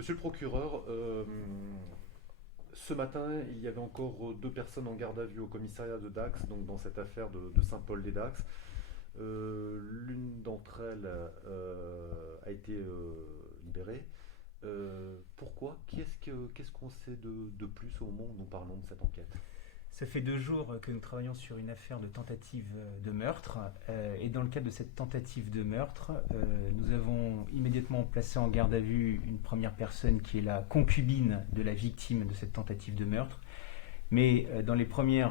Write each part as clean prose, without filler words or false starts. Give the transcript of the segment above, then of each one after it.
Monsieur le procureur, ce matin, il y avait encore deux personnes en garde à vue au commissariat de Dax, donc dans cette affaire de Saint-Paul-des-Dax. L'une d'entre elles a été libérée. Pourquoi? Qu'est-ce qu'on sait de plus au moment où nous parlons de cette enquête? Ça fait 2 jours que nous travaillons sur une affaire de tentative de meurtre. Et dans le cadre de cette tentative de meurtre, nous avons immédiatement placé en garde à vue une première personne qui est la concubine de la victime de cette tentative de meurtre. Mais dans les premiers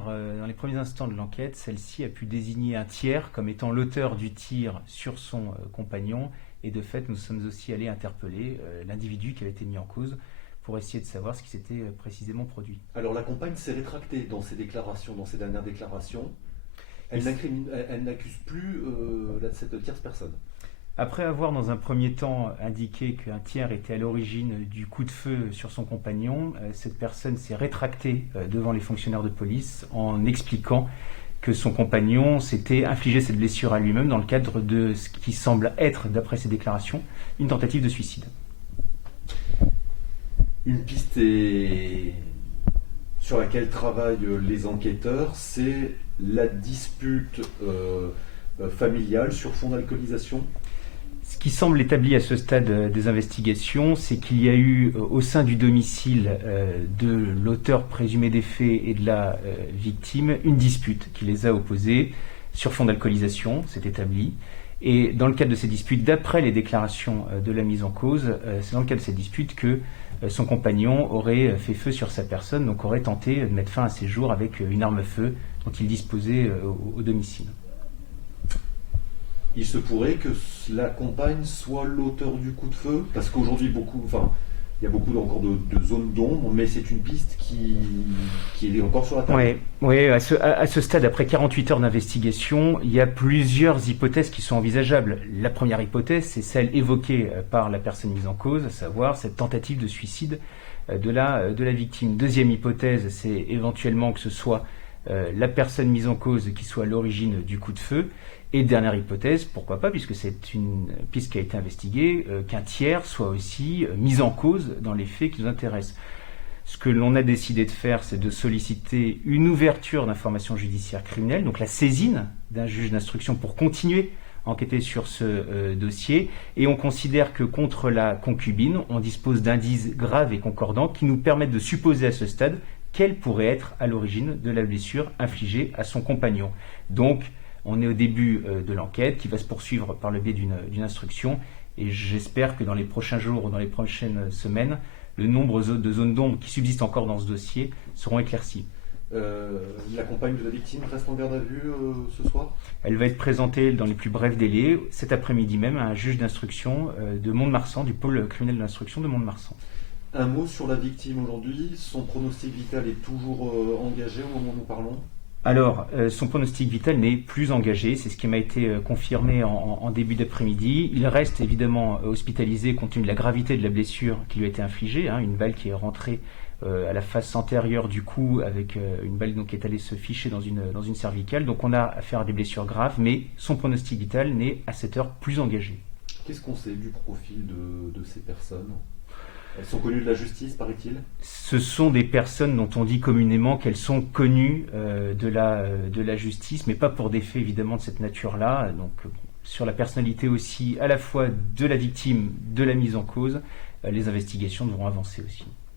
instants de l'enquête, celle-ci a pu désigner un tiers comme étant l'auteur du tir sur son compagnon. Et de fait, nous sommes aussi allés interpeller l'individu qui avait été mis en cause pour essayer de savoir ce qui s'était précisément produit. Alors la compagne s'est rétractée dans ses déclarations, dans ses dernières déclarations. Elle n'accuse plus cette tierce personne. Après avoir dans un premier temps indiqué qu'un tiers était à l'origine du coup de feu sur son compagnon, cette personne s'est rétractée devant les fonctionnaires de police en expliquant que son compagnon s'était infligé cette blessure à lui-même dans le cadre de ce qui semble être, d'après ses déclarations, une tentative de suicide. Une piste sur laquelle travaillent les enquêteurs, c'est la dispute familiale sur fond d'alcoolisation. Ce qui semble établi à ce stade des investigations, c'est qu'il y a eu au sein du domicile de l'auteur présumé des faits et de la victime une dispute qui les a opposés sur fond d'alcoolisation, c'est établi. Et dans le cadre de ces disputes, d'après les déclarations de la mise en cause, c'est dans le cadre de ces disputes que son compagnon aurait fait feu sur sa personne, donc aurait tenté de mettre fin à ses jours avec une arme à feu dont il disposait au domicile. Il se pourrait que la compagne soit l'auteur du coup de feu, parce qu'aujourd'hui il y a beaucoup encore de zones d'ombre, mais c'est une piste qui est encore sur la table. Oui, à ce stade, après 48 heures d'investigation, il y a plusieurs hypothèses qui sont envisageables. La première hypothèse, c'est celle évoquée par la personne mise en cause, à savoir cette tentative de suicide de la victime. Deuxième hypothèse, c'est éventuellement que ce soit la personne mise en cause qui soit à l'origine du coup de feu. Et dernière hypothèse, pourquoi pas, puisque c'est une piste qui a été investiguée, qu'un tiers soit aussi mis en cause dans les faits qui nous intéressent. Ce que l'on a décidé de faire, c'est de solliciter une ouverture d'informations judiciaires criminelles, donc la saisine d'un juge d'instruction pour continuer à enquêter sur ce dossier. Et on considère que contre la concubine, on dispose d'indices graves et concordants qui nous permettent de supposer à ce stade qu'elle pourrait être à l'origine de la blessure infligée à son compagnon. Donc, on est au début de l'enquête qui va se poursuivre par le biais d'une instruction et j'espère que dans les prochains jours ou dans les prochaines semaines, le nombre de zones d'ombre qui subsistent encore dans ce dossier seront éclaircies. La compagne de la victime reste en garde à vue ce soir? Elle va être présentée dans les plus brefs délais, cet après-midi même, à un juge d'instruction de Mont-de-Marsan, du pôle criminel d'instruction de Mont-de-Marsan. Un mot sur la victime aujourd'hui. Son pronostic vital est toujours engagé au moment où nous parlons? Alors, son pronostic vital n'est plus engagé, c'est ce qui m'a été confirmé en début d'après-midi. Il reste évidemment hospitalisé compte tenu de la gravité de la blessure qui lui a été infligée, une balle qui est rentrée à la face antérieure du cou avec une balle donc, qui est allée se ficher dans une cervicale. Donc on a affaire à des blessures graves, mais son pronostic vital n'est à cette heure plus engagé. Qu'est-ce qu'on sait du profil de ces personnes? Elles sont connues de la justice, paraît-il? Ce sont des personnes dont on dit communément qu'elles sont connues de la justice, mais pas pour des faits évidemment de cette nature-là. Donc sur la personnalité aussi à la fois de la victime, de la mise en cause, les investigations devront avancer aussi.